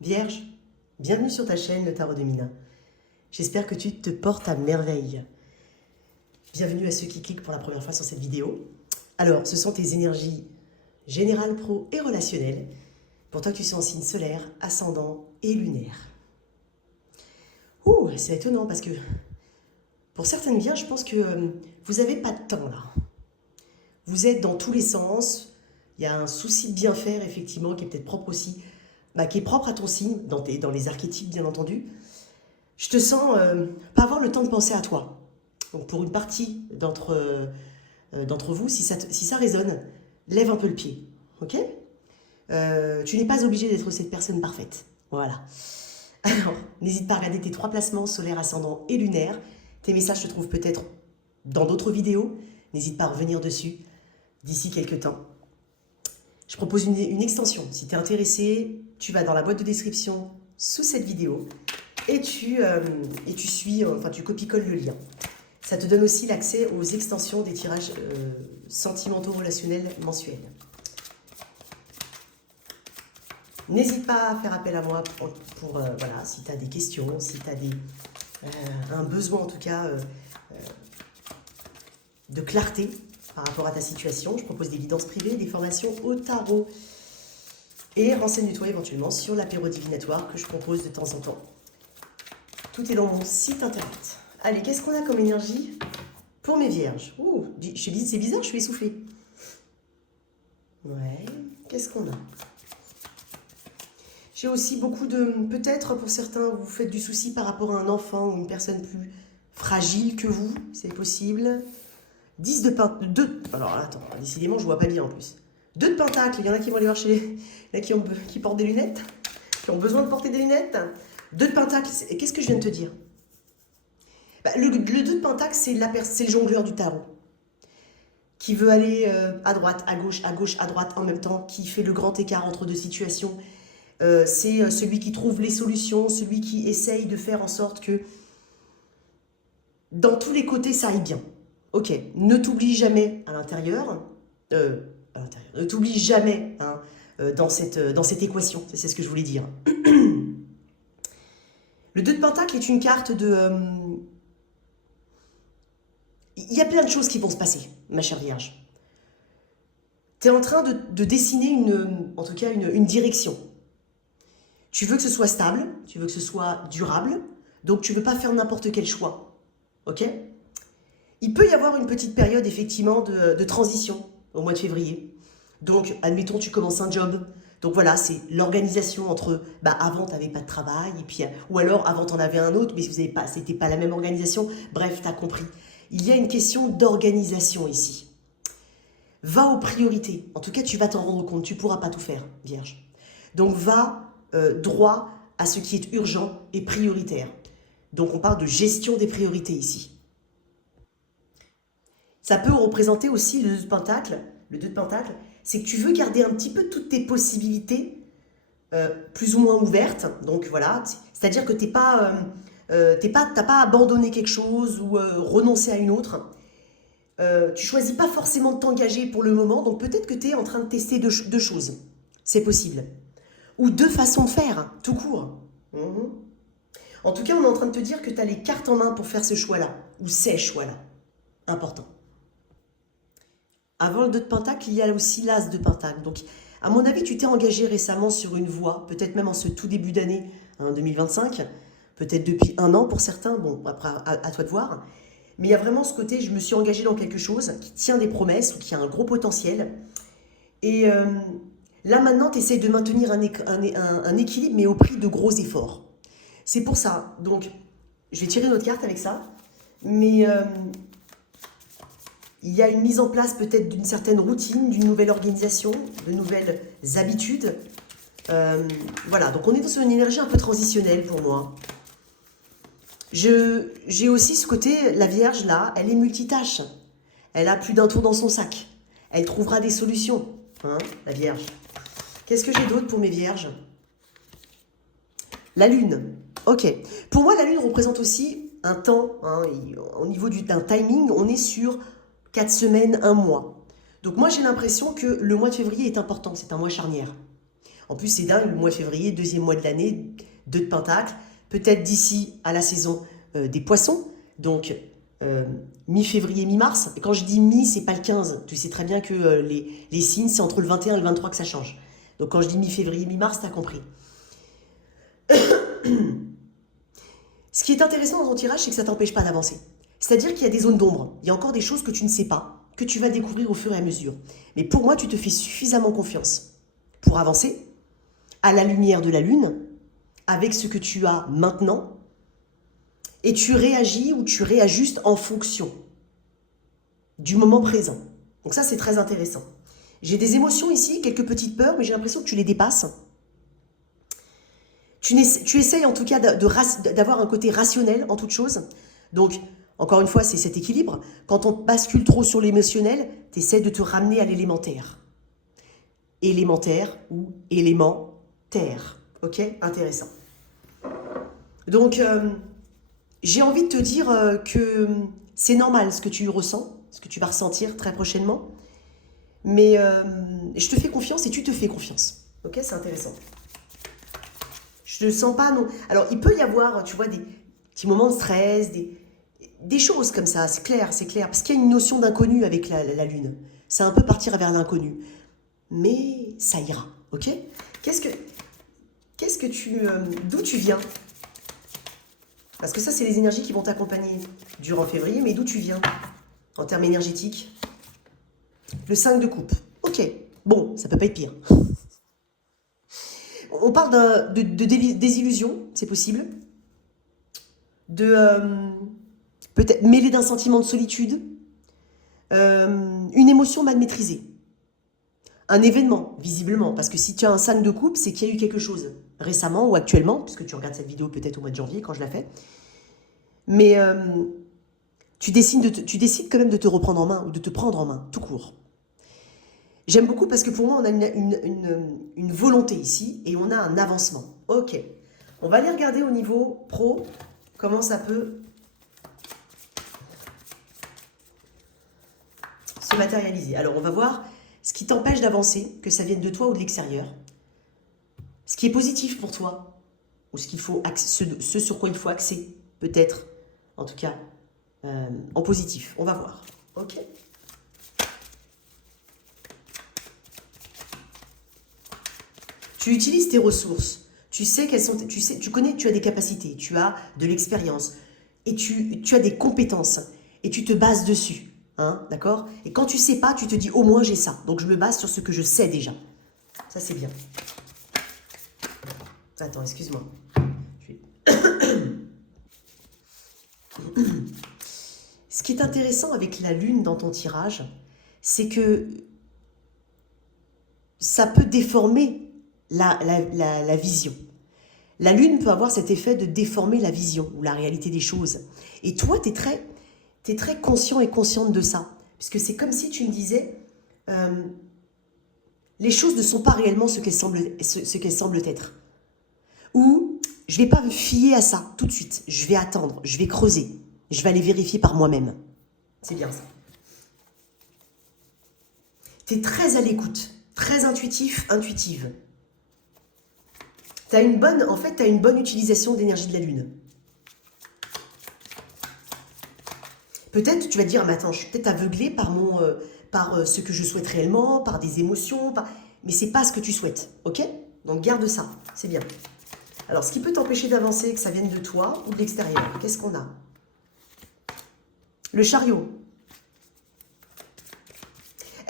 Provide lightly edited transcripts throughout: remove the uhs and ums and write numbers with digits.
Vierge, bienvenue sur ta chaîne Le Tarot de Mina. J'espère que tu te portes à merveille. Bienvenue à ceux qui cliquent pour la première fois sur cette vidéo. Alors, ce sont tes énergies générales, pro et relationnelles. Pour toi, tu es en signe solaire, ascendant et lunaire. Ouh, c'est étonnant parce que pour certaines vierges, je pense que vous n'avez pas de temps là. Vous êtes dans tous les sens. Il y a un souci de bien faire, effectivement, qui est peut-être propre aussi, qui est propre à ton signe, dans les archétypes, bien entendu. Je te sens pas avoir le temps de penser à toi. Donc, pour une partie d'entre vous, si ça résonne, lève un peu le pied. Ok ? Tu n'es pas obligé d'être cette personne parfaite. Voilà. Alors, n'hésite pas à regarder tes 3 placements, solaire, ascendant et lunaire. Tes messages se trouvent peut-être dans d'autres vidéos. N'hésite pas à revenir dessus d'ici quelques temps. Je propose une extension. Si tu es intéressé, tu vas dans la boîte de description sous cette vidéo et tu copies-colles le lien. Ça te donne aussi l'accès aux extensions des tirages sentimentaux relationnels mensuels. N'hésite pas à faire appel à moi pour voilà, si tu as des questions, si tu as un besoin en tout cas de clarté par rapport à ta situation. Je propose des guidances privées, des formations au tarot. Et renseigne-toi éventuellement sur l'apéro divinatoire que je propose de temps en temps. Tout est dans mon site internet. Allez, qu'est-ce qu'on a comme énergie pour mes vierges? Ouh, c'est bizarre, je suis essoufflée. Ouais, qu'est-ce qu'on a? J'ai aussi beaucoup de... Peut-être pour certains, vous faites du souci par rapport à un enfant ou une personne plus fragile que vous. C'est possible. 10 de pentacle. 2. Alors attends, décidément, je vois pas bien en plus. 2 de pentacle. Il y en a qui vont aller voir chez... Il y en a qui portent des lunettes. Qui ont besoin de porter des lunettes. 2 de pentacle. Qu'est-ce que je viens de te dire? Le 2 de pentacle, c'est le jongleur du tarot. Qui veut aller à droite, à gauche, à droite en même temps. Qui fait le grand écart entre deux situations. C'est celui qui trouve les solutions, celui qui essaye de faire en sorte que dans tous les côtés, ça aille bien. Ok, ne t'oublie jamais à l'intérieur, ne t'oublie jamais hein, dans cette équation, c'est ce que je voulais dire. Le 2 de pentacle est une carte de... Il y a plein de choses qui vont se passer, ma chère Vierge. Tu es en train de dessiner en tout cas une direction. Tu veux que ce soit stable, tu veux que ce soit durable, donc tu ne veux pas faire n'importe quel choix. Ok ? Il peut y avoir une petite période effectivement de transition au mois de février. Donc, admettons, tu commences un job. Donc voilà, c'est l'organisation entre, avant, tu n'avais pas de travail, et puis, ou alors avant, tu en avais un autre, mais ce n'était pas la même organisation. Bref, tu as compris. Il y a une question d'organisation ici. Va aux priorités. En tout cas, tu vas t'en rendre compte. Tu ne pourras pas tout faire, Vierge. Donc, va droit à ce qui est urgent et prioritaire. Donc, on parle de gestion des priorités ici. Ça peut représenter aussi le 2 de pentacle. Le 2 de pentacle, c'est que tu veux garder un petit peu toutes tes possibilités plus ou moins ouvertes. Donc voilà, c'est-à-dire que t'as pas abandonné quelque chose ou renoncé à une autre. Tu choisis pas forcément de t'engager pour le moment, donc peut-être que tu es en train de tester deux choses. C'est possible. Ou 2 façons de faire, tout court. En tout cas, on est en train de te dire que tu as les cartes en main pour faire ce choix-là, ou ces choix-là. Important. Avant le 2 de pentacle, il y a aussi l'as de pentacle. Donc, à mon avis, tu t'es engagé récemment sur une voie, peut-être même en ce tout début d'année 2025, peut-être depuis 1 an pour certains, bon, après, à toi de voir. Mais il y a vraiment ce côté, je me suis engagée dans quelque chose qui tient des promesses ou qui a un gros potentiel. Et là, maintenant, tu essaies de maintenir un équilibre, mais au prix de gros efforts. C'est pour ça. Donc, je vais tirer une autre carte avec ça. Mais... il y a une mise en place peut-être d'une certaine routine, d'une nouvelle organisation, de nouvelles habitudes. Voilà, donc on est dans une énergie un peu transitionnelle pour moi. J'ai aussi ce côté, la Vierge là, elle est multitâche. Elle a plus d'un tour dans son sac. Elle trouvera des solutions, hein, la Vierge. Qu'est-ce que j'ai d'autre pour mes Vierges? La Lune. Ok. Pour moi, la Lune représente aussi un temps, hein, au niveau d'un timing, on est sur 4 semaines, 1 mois. Donc moi, j'ai l'impression que le mois de février est important, c'est un mois charnière. En plus, c'est dingue, le mois de février, deuxième mois de l'année, 2 de Pentacle, peut-être d'ici à la saison des Poissons, donc mi-février, mi-mars. Et quand je dis mi, c'est pas le 15. Tu sais très bien que les signes, c'est entre le 21 et le 23 que ça change. Donc quand je dis mi-février, mi-mars, tu as compris. Ce qui est intéressant dans ton tirage, c'est que ça ne t'empêche pas d'avancer. C'est-à-dire qu'il y a des zones d'ombre. Il y a encore des choses que tu ne sais pas, que tu vas découvrir au fur et à mesure. Mais pour moi, tu te fais suffisamment confiance pour avancer à la lumière de la lune, avec ce que tu as maintenant, et tu réagis ou tu réajustes en fonction du moment présent. Donc ça, c'est très intéressant. J'ai des émotions ici, quelques petites peurs, mais j'ai l'impression que tu les dépasses. Tu essayes en tout cas d'avoir un côté rationnel en toute chose. Donc, encore une fois, c'est cet équilibre. Quand on bascule trop sur l'émotionnel, tu essaies de te ramener à l'élémentaire. Élémentaire ou élément terre. Ok? Intéressant. Donc, j'ai envie de te dire que c'est normal ce que tu ressens, ce que tu vas ressentir très prochainement. Mais je te fais confiance et tu te fais confiance. Ok? C'est intéressant. Je ne sens pas, non. Alors, il peut y avoir, tu vois, des petits moments de stress, des choses comme ça, c'est clair, c'est clair. Parce qu'il y a une notion d'inconnu avec la Lune. C'est un peu partir vers l'inconnu. Mais ça ira, ok? Qu'est-ce que tu... d'où tu viens? Parce que ça, c'est les énergies qui vont t'accompagner durant février, mais d'où tu viens en termes énergétiques? Le 5 de coupe. Ok, bon, ça peut pas être pire. On parle de désillusion, c'est possible. Peut-être mêlé d'un sentiment de solitude. Une émotion mal maîtrisée. Un événement, visiblement. Parce que si tu as un 5 de coupe, c'est qu'il y a eu quelque chose récemment ou actuellement, puisque tu regardes cette vidéo peut-être au mois de janvier quand je la fais. Mais tu décides quand même de te reprendre en main ou de te prendre en main, tout court. J'aime beaucoup parce que pour moi, on a une volonté ici et on a un avancement. Ok. On va aller regarder au niveau pro comment ça peut se matérialiser. Alors, on va voir ce qui t'empêche d'avancer, que ça vienne de toi ou de l'extérieur. Ce qui est positif pour toi, ou ce sur quoi il faut axer, peut-être, en tout cas, en positif. On va voir. Ok. Tu utilises tes ressources. Tu sais quelles sont, tu connais, tu as des capacités, tu as de l'expérience et tu as des compétences et tu te bases dessus, hein, d'accord? Et quand tu sais pas, tu te dis au moins j'ai ça, donc je me base sur ce que je sais déjà. Ça c'est bien. Attends, excuse-moi. Ce qui est intéressant avec la lune dans ton tirage, c'est que ça peut déformer la vision. La lune peut avoir cet effet de déformer la vision ou la réalité des choses. Et toi, tu es très conscient et consciente de ça. Puisque c'est comme si tu me disais, les choses ne sont pas réellement ce qu'elles semblent être. Ou, je ne vais pas me fier à ça tout de suite. Je vais attendre, je vais creuser. Je vais aller vérifier par moi-même. C'est bien ça. Tu es très à l'écoute, très intuitive. Tu as une bonne utilisation de l'énergie de la lune. Peut-être tu vas te dire, mais attends, je suis peut-être aveuglée par ce que je souhaite réellement, par des émotions, mais c'est pas ce que tu souhaites, ok? Donc garde ça, c'est bien. Alors, ce qui peut t'empêcher d'avancer, que ça vienne de toi ou de l'extérieur, qu'est-ce qu'on a? Le chariot.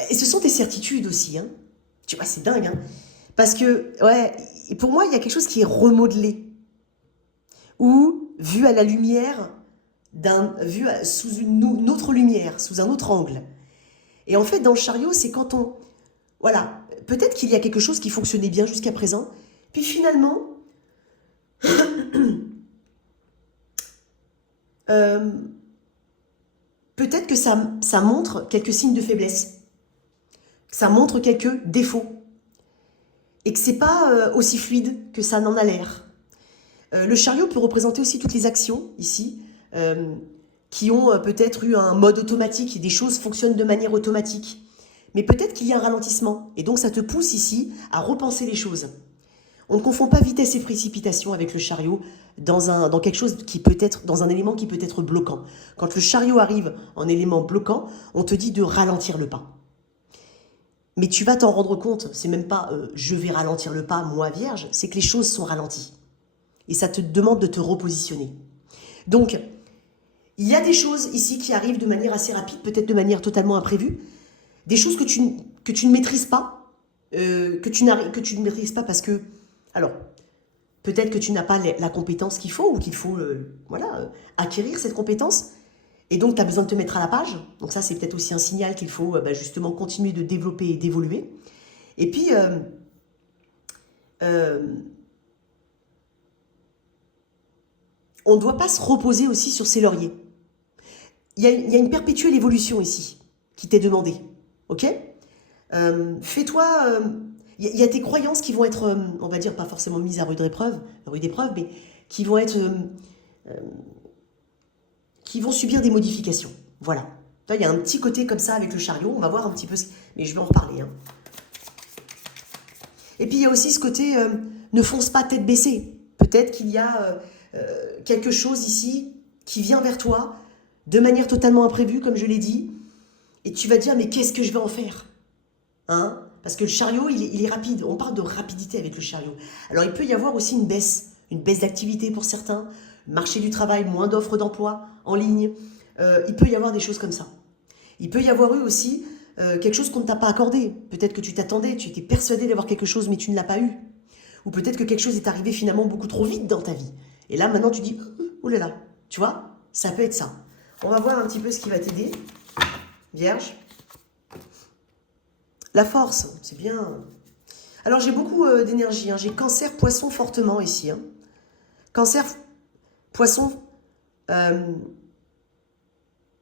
Et ce sont tes certitudes aussi, hein? Tu vois, c'est dingue, hein? Parce que, ouais, pour moi, il y a quelque chose qui est remodelé. Ou vu à la lumière, sous une autre lumière, sous un autre angle. Et en fait, dans le chariot, c'est quand on... Voilà, peut-être qu'il y a quelque chose qui fonctionnait bien jusqu'à présent, puis finalement... peut-être que ça montre quelques signes de faiblesse. Ça montre quelques défauts. Et que c'est pas aussi fluide que ça n'en a l'air. Le chariot peut représenter aussi toutes les actions, ici, qui ont peut-être eu un mode automatique, et des choses fonctionnent de manière automatique. Mais peut-être qu'il y a un ralentissement, et donc ça te pousse ici à repenser les choses. On ne confond pas vitesse et précipitation avec le chariot dans quelque chose qui peut être, dans un élément qui peut être bloquant. Quand le chariot arrive en élément bloquant, on te dit de ralentir le pas. Mais tu vas t'en rendre compte, c'est même pas je vais ralentir le pas, moi vierge, c'est que les choses sont ralenties. Et ça te demande de te repositionner. Donc, il y a des choses ici qui arrivent de manière assez rapide, peut-être de manière totalement imprévue, des choses que tu ne maîtrises pas, que tu ne maîtrises pas parce que, alors, peut-être que tu n'as pas la compétence qu'il faut ou qu'il faut voilà, acquérir cette compétence et donc tu as besoin de te mettre à la page. Donc ça, c'est peut-être aussi un signal qu'il faut justement continuer de développer et d'évoluer. Et puis, on ne doit pas se reposer aussi sur ses lauriers. Il y a une perpétuelle évolution ici qui t'est demandée. Ok, fais-toi... Il y a tes croyances qui vont être, on va dire, pas forcément mises à rude épreuve, mais qui vont être... qui vont subir des modifications. Voilà. Là, il y a un petit côté comme ça avec le chariot. On va voir un petit peu... Mais je vais en reparler. Hein. Et puis, il y a aussi ce côté, ne fonce pas tête baissée. Peut-être qu'il y a quelque chose ici qui vient vers toi de manière totalement imprévue, comme je l'ai dit. Et tu vas dire, mais qu'est-ce que je vais en faire hein? Parce que le chariot, il est rapide. On parle de rapidité avec le chariot. Alors, il peut y avoir aussi une baisse d'activité pour certains, marché du travail, moins d'offres d'emploi en ligne. Il peut y avoir des choses comme ça. Il peut y avoir eu aussi quelque chose qu'on ne t'a pas accordé. Peut-être que tu t'attendais, tu étais persuadé d'avoir quelque chose, mais tu ne l'as pas eu. Ou peut-être que quelque chose est arrivé finalement beaucoup trop vite dans ta vie. Et là, maintenant, tu dis, oh là là, tu vois, ça peut être ça. On va voir un petit peu ce qui va t'aider. Vierge. La force, c'est bien. Alors, j'ai beaucoup d'énergie. Hein. J'ai cancer, poisson fortement ici. Hein. Cancer, poisson,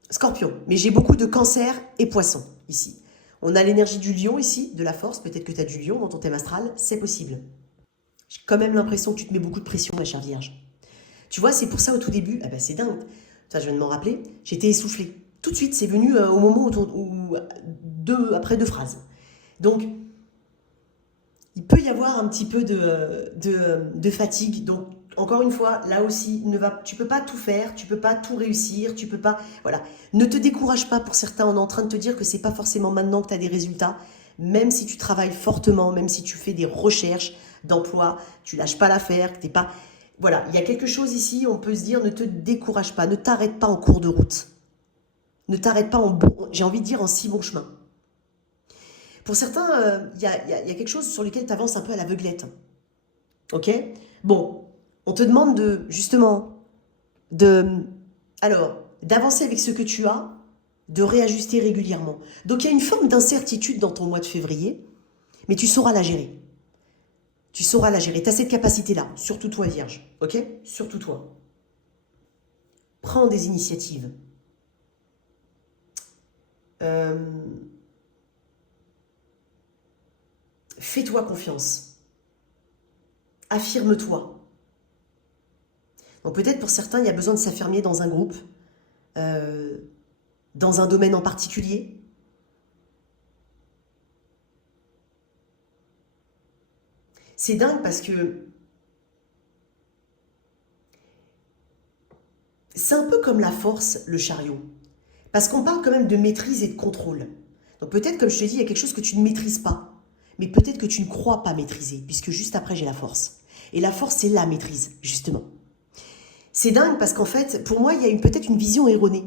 scorpion. Mais j'ai beaucoup de cancer et poisson ici. On a l'énergie du lion ici, de la force. Peut-être que tu as du lion dans ton thème astral. C'est possible. J'ai quand même l'impression que tu te mets beaucoup de pression, ma chère Vierge. Tu vois, c'est pour ça au tout début, ah ben c'est dingue. Ça, je viens de m'en rappeler. J'étais essoufflée. Tout de suite, c'est venu au moment où après deux phrases. Donc, il peut y avoir un petit peu de fatigue. Donc, encore une fois, là aussi, tu ne peux pas tout faire, tu ne peux pas tout réussir, tu peux pas... Voilà. Ne te décourage pas pour certains, on est en train de te dire que ce n'est pas forcément maintenant que tu as des résultats, même si tu travailles fortement, même si tu fais des recherches d'emploi, tu lâches pas l'affaire, que t'es pas... Voilà, il y a quelque chose ici, on peut se dire, ne te décourage pas, ne t'arrête pas en cours de route. Ne t'arrête pas j'ai envie de dire, en si bon chemin. Pour certains, il y a quelque chose sur lequel tu avances un peu à l'aveuglette. Ok? Bon, on te demande justement, d'avancer avec ce que tu as, de réajuster régulièrement. Donc, il y a une forme d'incertitude dans ton mois de février, mais tu sauras la gérer. Tu sauras la gérer. Tu as cette capacité-là, surtout toi, Vierge. Ok? Surtout toi. Prends des initiatives. Fais-toi confiance. Affirme-toi. Donc peut-être pour certains, il y a besoin de s'affirmer dans un groupe, dans un domaine en particulier. C'est dingue parce que c'est un peu comme la force, le chariot. Parce qu'on parle quand même de maîtrise et de contrôle. Donc peut-être, comme je te dis, il y a quelque chose que tu ne maîtrises pas. Mais peut-être que tu ne crois pas maîtriser, puisque juste après, j'ai la force. Et la force, c'est la maîtrise, justement. C'est dingue parce qu'en fait, pour moi, il y a peut-être une vision erronée.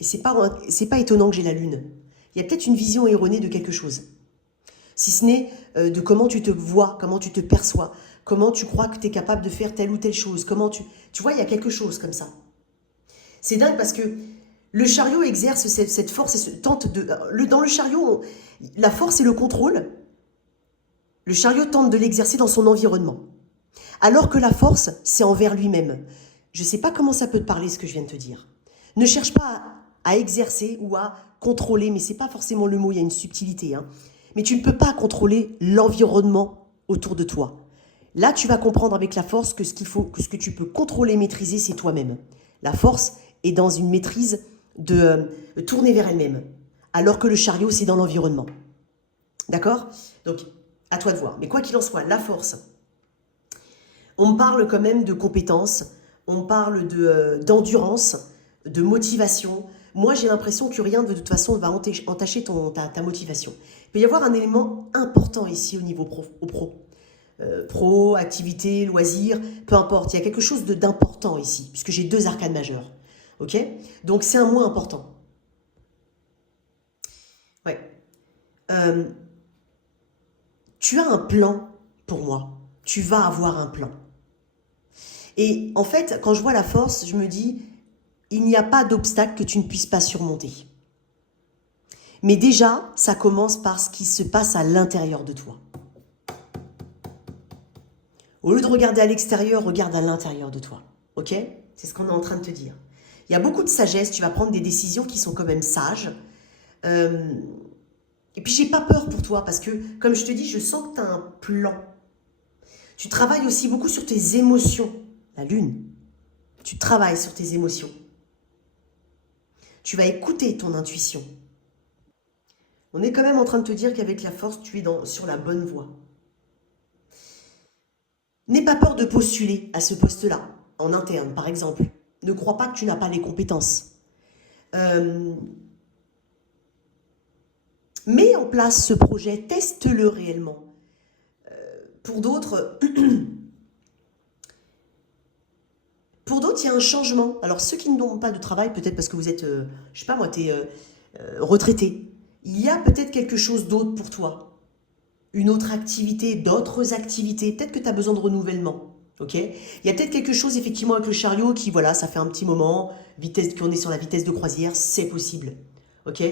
Et c'est pas étonnant que j'ai la lune. Il y a peut-être une vision erronée de quelque chose. Si ce n'est de comment tu te vois, comment tu te perçois, comment tu crois que tu es capable de faire telle ou telle chose, comment tu vois, il y a quelque chose comme ça. C'est dingue parce que le chariot exerce cette force et dans le chariot, la force et le contrôle, le chariot tente de l'exercer dans son environnement. Alors que la force, c'est envers lui-même. Je ne sais pas comment ça peut te parler ce que je viens de te dire. Ne cherche pas à exercer ou à contrôler, mais ce n'est pas forcément le mot, il y a une subtilité. Hein. Mais tu ne peux pas contrôler l'environnement autour de toi. Là, tu vas comprendre avec la force que ce que tu peux contrôler, maîtriser, c'est toi-même. La force est dans une maîtrise de tourner vers elle-même. Alors que le chariot, c'est dans l'environnement. D'accord? Donc, à toi de voir. Mais quoi qu'il en soit, la force, On me parle quand même de compétences, on parle d'endurance, de motivation. Moi, j'ai l'impression que rien de toute façon ne va entacher ta motivation. Il peut y avoir un élément important ici au niveau pro. Pro, activité, loisirs, peu importe. Il y a quelque chose d'important ici, puisque j'ai 2 arcanes majeures. Ok? Donc c'est un mois important. Ouais. Euh, Tu as un plan pour moi. Tu vas avoir un plan. Et en fait, quand je vois la force, je me dis, il n'y a pas d'obstacle que tu ne puisses pas surmonter. Mais déjà, ça commence par ce qui se passe à l'intérieur de toi. Au lieu de regarder à l'extérieur, regarde à l'intérieur de toi. Ok? C'est ce qu'on est en train de te dire. Il y a beaucoup de sagesse, tu vas prendre des décisions qui sont quand même sages. Euh, et puis j'ai pas peur pour toi parce que, comme je te dis, je sens que tu as un plan. Tu travailles aussi beaucoup sur tes émotions. La lune. Tu travailles sur tes émotions. Tu vas écouter ton intuition. On est quand même en train de te dire qu'avec la force, tu es sur la bonne voie. N'aie pas peur de postuler à ce poste-là, en interne par exemple. Ne crois pas que tu n'as pas les compétences. Euh, Mets en place ce projet, teste-le réellement. Pour d'autres, il y a un changement. Alors ceux qui n'ont pas de travail, peut-être parce que vous êtes, je sais pas moi, tu es retraité. Il y a peut-être quelque chose d'autre pour toi. Une autre activité, d'autres activités. Peut-être que tu as besoin de renouvellement. Ok? Il y a peut-être quelque chose effectivement avec le chariot qui, voilà, ça fait un petit moment, qu'on est sur la vitesse de croisière, c'est possible. Ok?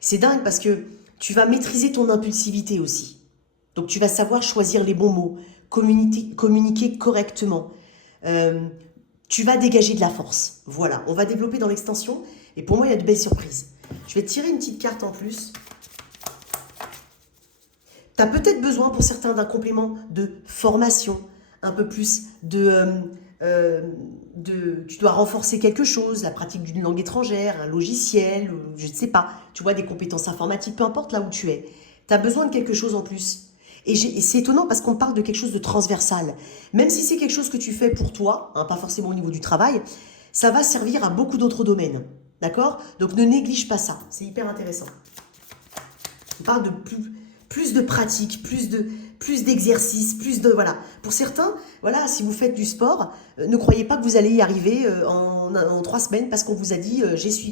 C'est dingue parce que tu vas maîtriser ton impulsivité aussi. Donc tu vas savoir choisir les bons mots, communiquer correctement. Euh, Tu vas dégager de la force. Voilà, on va développer dans l'extension. Et pour moi, il y a de belles surprises. Je vais te tirer une petite carte en plus. Tu as peut-être besoin pour certains d'un complément de formation, un peu plus tu dois renforcer quelque chose, la pratique d'une langue étrangère, un logiciel, je ne sais pas, tu vois, des compétences informatiques, peu importe là où tu es. Tu as besoin de quelque chose en plus. Et c'est étonnant parce qu'on parle de quelque chose de transversal. Même si c'est quelque chose que tu fais pour toi, hein, pas forcément au niveau du travail, ça va servir à beaucoup d'autres domaines. D'accord? Donc ne néglige pas ça. C'est hyper intéressant. On parle de plus de pratique, plus d'exercice, plus de... Voilà. Pour certains, voilà, si vous faites du sport, ne croyez pas que vous allez y arriver en 3 semaines parce qu'on vous a dit,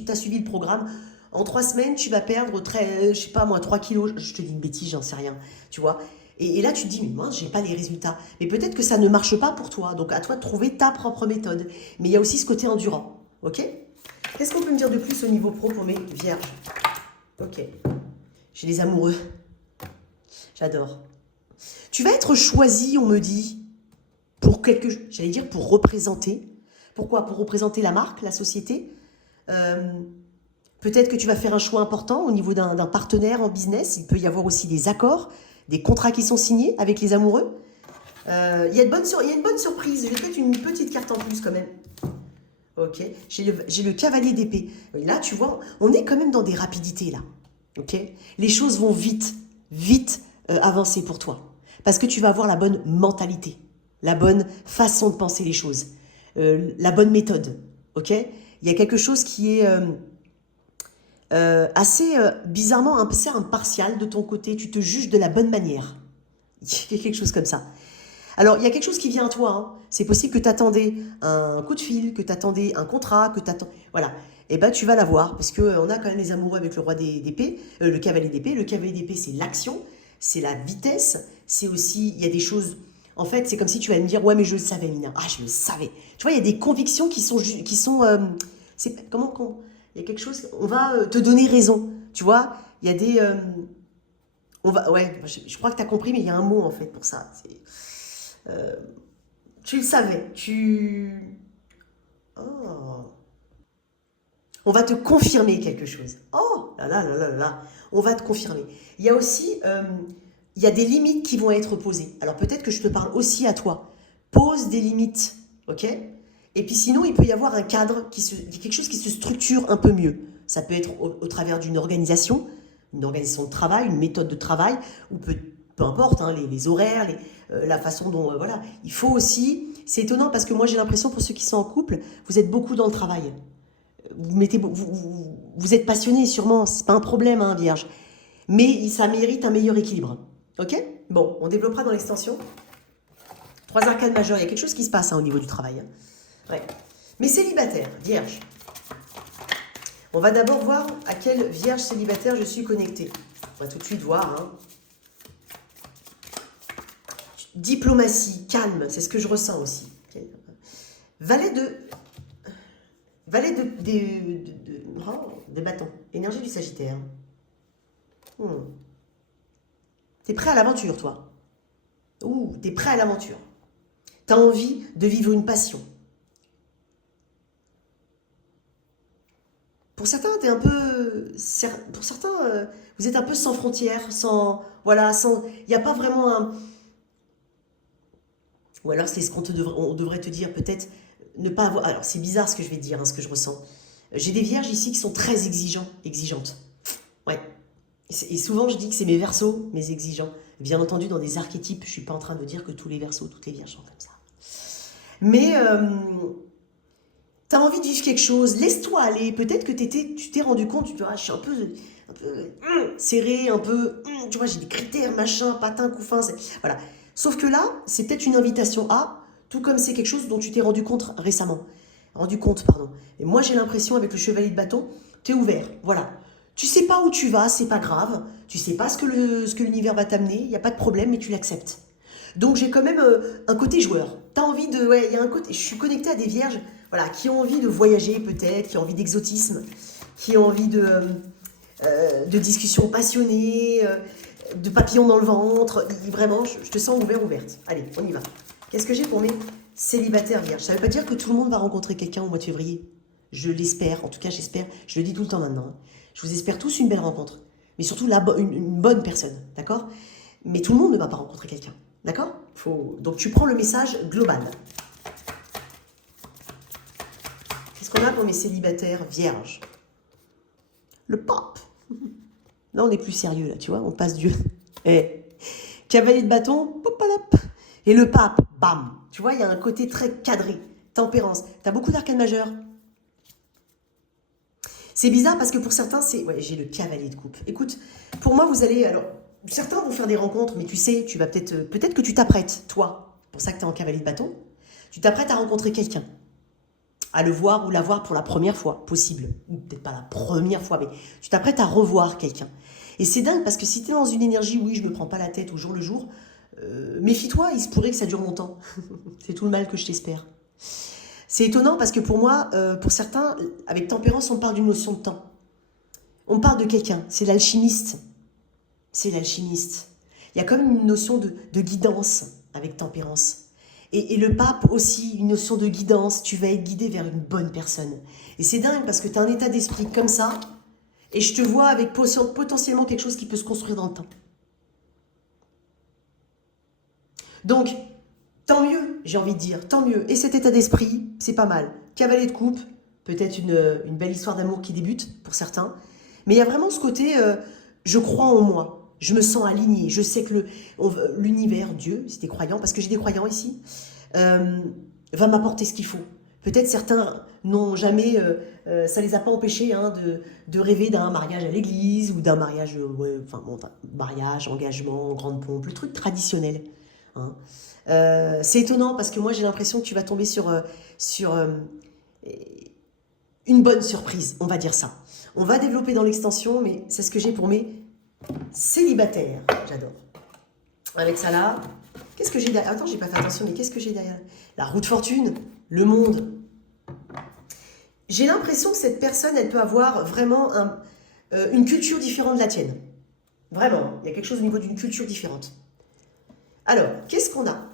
tu as suivi le programme. En 3 semaines, tu vas perdre, je sais pas moi, 3 kilos. Je te dis une bêtise, j'en sais rien. Tu vois? Et là, tu te dis, mais moi, j'ai pas les résultats. Mais peut-être que ça ne marche pas pour toi. Donc, à toi de trouver ta propre méthode. Mais il y a aussi ce côté endurant. Ok? Qu'est-ce qu'on peut me dire de plus au niveau pro pour mes vierges? Ok. J'ai les amoureux. J'adore. Tu vas être choisi, on me dit, j'allais dire pour représenter. Pourquoi? Pour représenter la marque, la société. Euh, Peut-être que tu vas faire un choix important au niveau d'un partenaire en business. Il peut y avoir aussi des accords, des contrats qui sont signés avec les amoureux. Il y a une bonne surprise. J'ai peut-être une petite carte en plus quand même. Ok. J'ai le cavalier d'épée. Là, tu vois, on est quand même dans des rapidités là. Ok. Les choses vont vite avancer pour toi. Parce que tu vas avoir la bonne mentalité, la bonne façon de penser les choses, la bonne méthode. Ok. Il y a quelque chose qui est assez bizarrement assez impartial de ton côté. Tu te juges de la bonne manière. Il y a quelque chose comme ça. Alors, il y a quelque chose qui vient à toi. Hein. C'est possible que tu attendais un coup de fil, que tu attendais un contrat, que tu attends... Voilà. Eh ben, tu vas l'avoir, parce qu'on a quand même les amoureux avec le roi d'épée, le cavalier d'épée. Le cavalier d'épée, c'est l'action, c'est la vitesse, c'est aussi... Il y a des choses... En fait, c'est comme si tu vas me dire, ouais, mais je le savais, Mina. Ah, je le savais. Tu vois, il y a des convictions qui sont... c'est comment qu'on... Il y a quelque chose... On va te donner raison. Tu vois, il y a des... Ouais, je crois que tu as compris, mais il y a un mot, en fait, pour ça. Tu le savais, Oh. On va te confirmer quelque chose. Oh là là là là là, on va te confirmer. Il y a aussi, il y a des limites qui vont être posées. Alors peut-être que je te parle aussi à toi. Pose des limites, ok? Et puis sinon, il peut y avoir un cadre, quelque chose qui se structure un peu mieux. Ça peut être au travers d'une organisation de travail, une méthode de travail, ou peu importe, hein, les horaires, la façon dont... voilà, il faut aussi... C'est étonnant parce que moi, j'ai l'impression, pour ceux qui sont en couple, vous êtes beaucoup dans le travail. Vous êtes passionné, sûrement, c'est pas un problème, hein, Vierge. Mais ça mérite un meilleur équilibre. Ok? Bon, on développera dans l'extension. 3 arcanes majeures, il y a quelque chose qui se passe, hein, au niveau du travail. Hein. Ouais. Mais célibataire, Vierge. On va d'abord voir à quelle Vierge célibataire je suis connectée. On va tout de suite voir. Hein. Diplomatie, calme, c'est ce que je ressens aussi. Valet de bâton. Énergie du Sagittaire. T'es prêt à l'aventure, toi. Ouh, t'es prêt à l'aventure. T'as envie de vivre une passion. Pour certains, t'es un peu... Pour certains, vous êtes un peu sans frontières, sans... Voilà, sans... Il n'y a pas vraiment un... Ou alors c'est ce on devrait te dire, peut-être ne pas avoir... Alors c'est bizarre ce que je vais te dire, hein, ce que je ressens. J'ai des vierges ici qui sont très exigeantes. Ouais. Et souvent je dis que c'est mes versos, mes exigeants. Bien entendu, dans des archétypes, je ne suis pas en train de dire que tous les versos, toutes les vierges sont comme ça. Mais tu as envie de vivre quelque chose, laisse-toi aller. Peut-être que tu t'es rendu compte, tu te dis, ah, je suis un peu serré, un peu... tu vois, j'ai des critères, machin, patin, couffin. Voilà. Sauf que là, c'est peut-être une invitation à, tout comme c'est quelque chose dont tu t'es rendu compte récemment. Pardon. Et moi, j'ai l'impression, avec le chevalier de bâton, tu es ouvert. Voilà. Tu sais pas où tu vas, c'est pas grave. Tu sais pas ce que l'univers va t'amener, il n'y a pas de problème, mais tu l'acceptes. Donc, j'ai quand même un côté joueur. Tu as envie de... Ouais, il y a un côté... Je suis connectée à des vierges, voilà, qui ont envie de voyager, peut-être, qui ont envie d'exotisme, qui ont envie de discussions passionnées, de papillons dans le ventre. Vraiment, je te sens ouverte. Allez, on y va. Qu'est-ce que j'ai pour mes célibataires vierges? Ça ne veut pas dire que tout le monde va rencontrer quelqu'un au mois de février. Je l'espère, en tout cas j'espère, je le dis tout le temps maintenant. Hein. Je vous espère tous une belle rencontre. Mais surtout une bonne personne, d'accord? Mais tout le monde ne va pas rencontrer quelqu'un, d'accord? Donc tu prends le message global. Qu'est-ce qu'on a pour mes célibataires vierges? Le pape. Là, on est plus sérieux, là, tu vois, on passe Dieu. Cavalier de bâton, popalap. Et le pape, bam. Tu vois, il y a un côté très cadré. Tempérance. Tu as beaucoup d'arcanes majeurs. C'est bizarre parce que pour certains, c'est... Ouais, j'ai le cavalier de coupe. Écoute, pour moi, vous allez... Alors, certains vont faire des rencontres, mais tu sais, tu vas peut-être... Peut-être que tu t'apprêtes, toi, pour ça que tu es en cavalier de bâton, tu t'apprêtes à rencontrer quelqu'un. À le voir ou la voir pour la première fois, possible. Ou peut-être pas la première fois, mais tu t'apprêtes à revoir quelqu'un. Et c'est dingue parce que si tu es dans une énergie, oui, je me prends pas la tête au jour le jour, méfie-toi, il se pourrait que ça dure longtemps. C'est tout le mal que je t'espère. C'est étonnant parce que pour moi, pour certains, avec tempérance, on parle d'une notion de temps. On parle de quelqu'un, c'est l'alchimiste. C'est l'alchimiste. Il y a comme une notion de guidance avec tempérance. Et le pape aussi, une notion de guidance. Tu vas être guidé vers une bonne personne. Et c'est dingue parce que tu as un état d'esprit comme ça. Et je te vois avec potentiellement quelque chose qui peut se construire dans le temps. Donc, tant mieux, j'ai envie de dire, tant mieux. Et cet état d'esprit, c'est pas mal. Cavalier de coupe, peut-être une belle histoire d'amour qui débute pour certains. Mais il y a vraiment ce côté, je crois en moi. Je me sens alignée. Je sais que l'univers, Dieu, si t'es croyant, parce que j'ai des croyants ici, va m'apporter ce qu'il faut. Peut-être certains n'ont jamais, ça les a pas empêchés hein, de rêver d'un mariage à l'église ou d'un mariage, mariage, engagement, grande pompe, le truc traditionnel. Hein. C'est étonnant parce que moi j'ai l'impression que tu vas tomber sur une bonne surprise, on va dire ça. On va développer dans l'extension, mais c'est ce que j'ai pour mes célibataires. J'adore. Avec ça là, qu'est-ce que j'ai derrière? Attends, j'ai pas fait attention, mais qu'est-ce que j'ai derrière? La roue de fortune, le monde. J'ai l'impression que cette personne, elle peut avoir vraiment une culture différente de la tienne. Vraiment, il y a quelque chose au niveau d'une culture différente. Alors, qu'est-ce qu'on a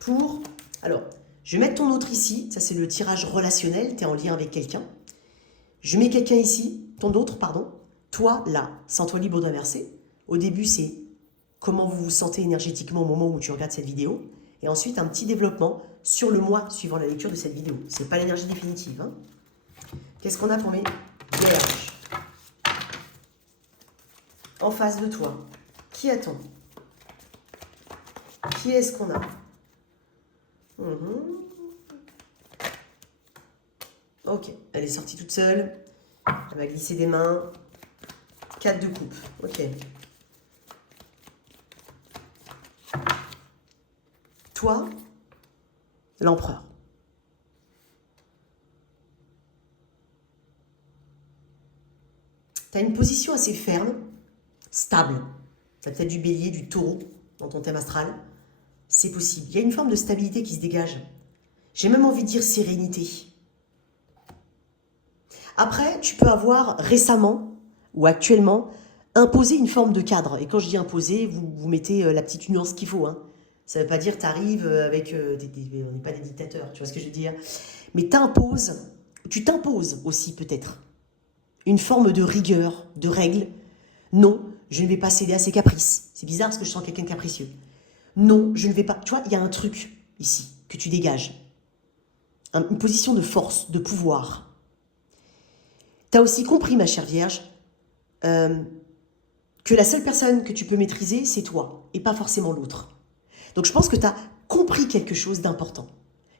pour... Alors, je vais mettre ton autre ici. Ça, c'est le tirage relationnel. Tu es en lien avec quelqu'un. Je mets quelqu'un ici. Ton autre, pardon. Toi, là. Sens-toi libre d'inverser. Au début, c'est comment vous vous sentez énergétiquement au moment où tu regardes cette vidéo. Et ensuite, un petit développement sur le mois suivant la lecture de cette vidéo. Ce n'est pas l'énergie définitive. Hein. Qu'est-ce qu'on a pour mes vierges? En face de toi. Qui attend? Qui est-ce qu'on a? Mhm. Ok, elle est sortie toute seule. Elle va glisser des mains. 4 de coupe. Ok. Toi, l'empereur. Tu as une position assez ferme, stable. Tu as peut-être du bélier, du taureau dans ton thème astral. C'est possible. Il y a une forme de stabilité qui se dégage. J'ai même envie de dire sérénité. Après, tu peux avoir récemment ou actuellement imposé une forme de cadre. Et quand je dis imposer, vous mettez la petite nuance qu'il faut. Hein. Ça ne veut pas dire que tu arrives avec... on n'est pas des dictateurs, tu vois ce que je veux dire. Mais tu t'imposes aussi peut-être une forme de rigueur, de règle. Non, je ne vais pas céder à ses caprices. C'est bizarre parce que je sens quelqu'un de capricieux. Non, je ne vais pas... Tu vois, il y a un truc ici que tu dégages. Une position de force, de pouvoir. Tu as aussi compris, ma chère Vierge, que la seule personne que tu peux maîtriser, c'est toi, et pas forcément l'autre. Donc je pense que tu as compris quelque chose d'important,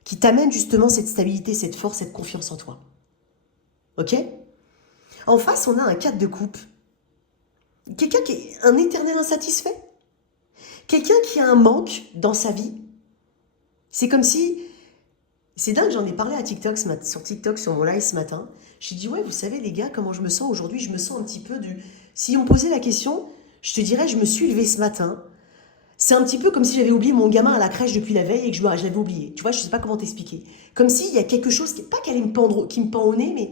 qui t'amène justement cette stabilité, cette force, cette confiance en toi. Ok? En face, on a un 4 de coupe. Quelqu'un qui est un éternel insatisfait. Quelqu'un qui a un manque dans sa vie. C'est comme si... C'est dingue, j'en ai parlé à TikTok sur TikTok, sur mon live ce matin. J'ai dit, ouais, vous savez les gars, comment je me sens aujourd'hui? Je me sens un petit peu du... Si on me posait la question, je te dirais, je me suis levée ce matin. C'est un petit peu comme si j'avais oublié mon gamin à la crèche depuis la veille et que je l'avais oublié. Tu vois, je ne sais pas comment t'expliquer. Comme s'il y a quelque chose, pas qu'elle qui me pend au nez, mais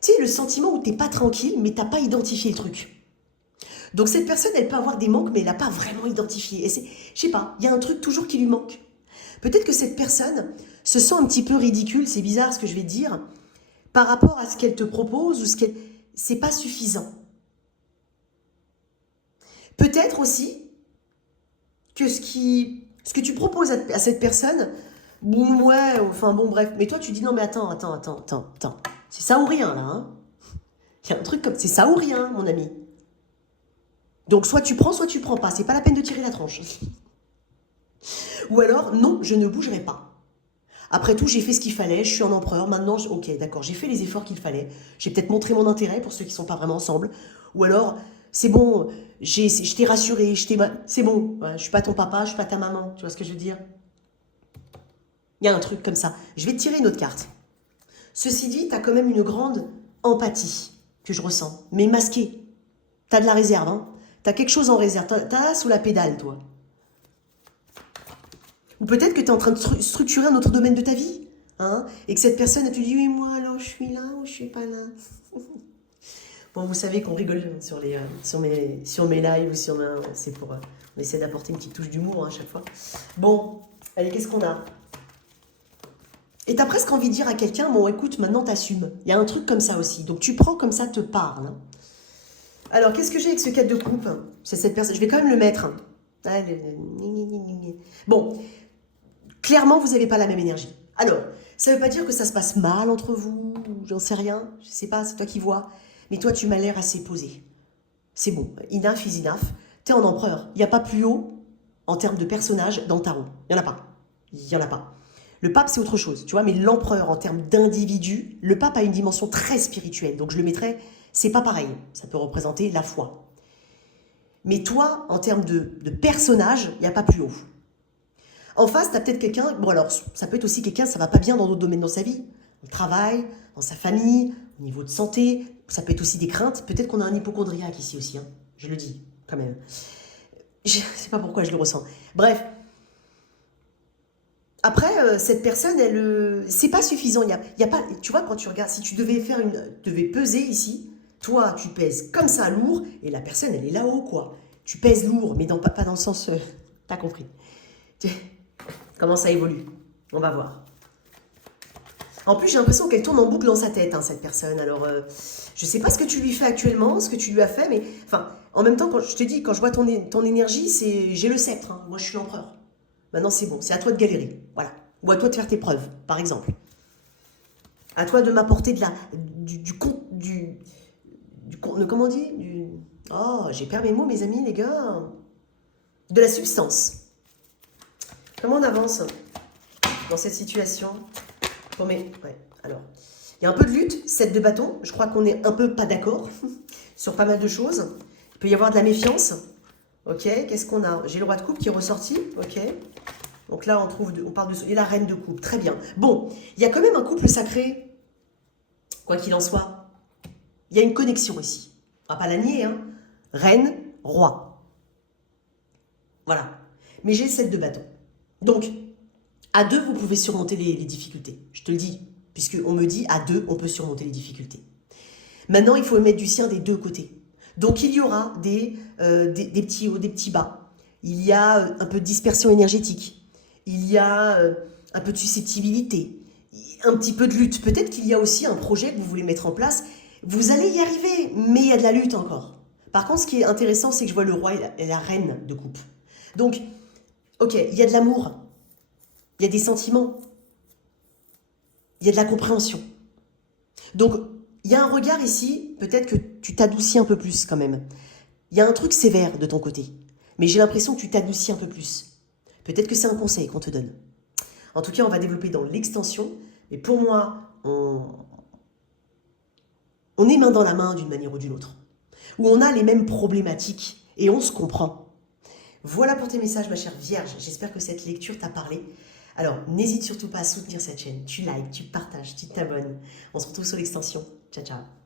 tu sais, le sentiment où tu n'es pas tranquille, mais tu n'as pas identifié le truc. Donc cette personne, elle peut avoir des manques, mais elle n'a pas vraiment identifié. Et c'est, je sais pas, il y a un truc toujours qui lui manque. Peut-être que cette personne se sent un petit peu ridicule, c'est bizarre ce que je vais te dire, par rapport à ce qu'elle te propose ou ce qu'elle... C'est pas suffisant. Peut-être aussi que ce que tu proposes à cette personne, bon, ouais, enfin bon, bref. Mais toi, tu dis non, mais attends. C'est ça ou rien, là, hein. Il y a un truc comme... C'est ça ou rien, mon ami. Donc, soit tu prends pas. C'est pas la peine de tirer la tranche. Ou alors, non, je ne bougerai pas. Après tout, j'ai fait ce qu'il fallait, je suis en empereur, maintenant, ok, d'accord, j'ai fait les efforts qu'il fallait, j'ai peut-être montré mon intérêt pour ceux qui ne sont pas vraiment ensemble, ou alors, c'est bon, je t'ai rassuré, c'est bon, ouais, je suis pas ton papa, je suis pas ta maman, tu vois ce que je veux dire? Il y a un truc comme ça. Je vais te tirer une autre carte. Ceci dit, tu as quand même une grande empathie que je ressens, mais masquée. Tu as de la réserve, hein. Tu as quelque chose en réserve, t'as sous la pédale, toi. Ou peut-être que tu es en train de structurer un autre domaine de ta vie. Hein, et que cette personne, elle te dit, oui, moi, alors, je suis là ou je suis pas là. Bon, vous savez qu'on rigole sur mes lives ou sur c'est pour... on essaie d'apporter une petite touche d'humour hein, à chaque fois. Bon, allez, qu'est-ce qu'on a? Et t'as presque envie de dire à quelqu'un, bon, écoute, maintenant t'assumes. Il y a un truc comme ça aussi. Donc tu prends comme ça, te parle. Hein. Alors, qu'est-ce que j'ai avec ce 4 de coupe? C'est cette personne. Je vais quand même le mettre. Bon, clairement, vous n'avez pas la même énergie. Alors, ça ne veut pas dire que ça se passe mal entre vous, j'en sais rien, je sais pas, c'est toi qui vois. Mais toi, tu m'as l'air assez posé. C'est bon, enough is enough. T'es en empereur. Il n'y a pas plus haut en termes de personnage dans le tarot. Il n'y en a pas. Il n'y en a pas. Le pape, c'est autre chose, tu vois, mais l'empereur, en termes d'individu, le pape a une dimension très spirituelle. Donc je le mettrais, c'est pas pareil. Ça peut représenter la foi. Mais toi, en termes de personnage, il n'y a pas plus haut. En face, tu as peut-être quelqu'un, bon alors, ça peut être aussi quelqu'un, ça va pas bien dans d'autres domaines dans sa vie, au travail, dans sa famille, au niveau de santé, ça peut être aussi des craintes, peut-être qu'on a un hypochondriaque ici aussi, hein. Je le dis, quand même. Je sais pas pourquoi je le ressens. Bref. Après, cette personne, c'est pas suffisant, y a pas, tu vois, quand tu regardes, si tu devais peser ici, toi, tu pèses comme ça lourd, et la personne, elle est là-haut, quoi. Tu pèses lourd, mais pas dans le sens, t'as compris. Comment ça évolue? On va voir. En plus, j'ai l'impression qu'elle tourne en boucle dans sa tête, hein, cette personne. Alors, je sais pas ce que tu lui fais actuellement, ce que tu lui as fait, mais enfin, en même temps, quand je te dis, quand je vois ton énergie, j'ai le sceptre. Hein. Moi, je suis l'empereur. Maintenant, c'est bon. C'est à toi de galérer. Voilà. Ou à toi de faire tes preuves, par exemple. À toi de m'apporter comment on dit oh, j'ai perdu mes mots, mes amis, les gars. De la substance. Comment on avance dans cette situation pour mes... Ouais, alors, il y a un peu de lutte, 7 de bâton. Je crois qu'on est un peu pas d'accord sur pas mal de choses. Il peut y avoir de la méfiance. Ok, qu'est-ce qu'on a? J'ai le roi de coupe qui est ressorti. Ok, donc là, on parle de... Et la reine de coupe, très bien. Bon, il y a quand même un couple sacré, quoi qu'il en soit. Il y a une connexion ici. On va pas la nier, hein. Reine, roi. Voilà. Mais j'ai le 7 de bâton. Donc, à deux, vous pouvez surmonter les difficultés. Je te le dis, puisqu'on me dit, à deux, on peut surmonter les difficultés. Maintenant, il faut mettre du sien des deux côtés. Donc, il y aura des petits hauts, des petits bas. Il y a un peu de dispersion énergétique. Il y a un peu de susceptibilité. Un petit peu de lutte. Peut-être qu'il y a aussi un projet que vous voulez mettre en place. Vous allez y arriver, mais il y a de la lutte encore. Par contre, ce qui est intéressant, c'est que je vois le roi et la reine de coupe. Donc, ok, il y a de l'amour. Il y a des sentiments. Il y a de la compréhension. Donc, il y a un regard ici, peut-être que tu t'adoucis un peu plus quand même. Il y a un truc sévère de ton côté, mais j'ai l'impression que tu t'adoucis un peu plus. Peut-être que c'est un conseil qu'on te donne. En tout cas, on va développer dans l'extension, mais pour moi, on est main dans la main d'une manière ou d'une autre, où on a les mêmes problématiques et on se comprend. Voilà pour tes messages, ma chère Vierge. J'espère que cette lecture t'a parlé. Alors, n'hésite surtout pas à soutenir cette chaîne. Tu likes, tu partages, tu t'abonnes. On se retrouve sur l'extension. Ciao, ciao.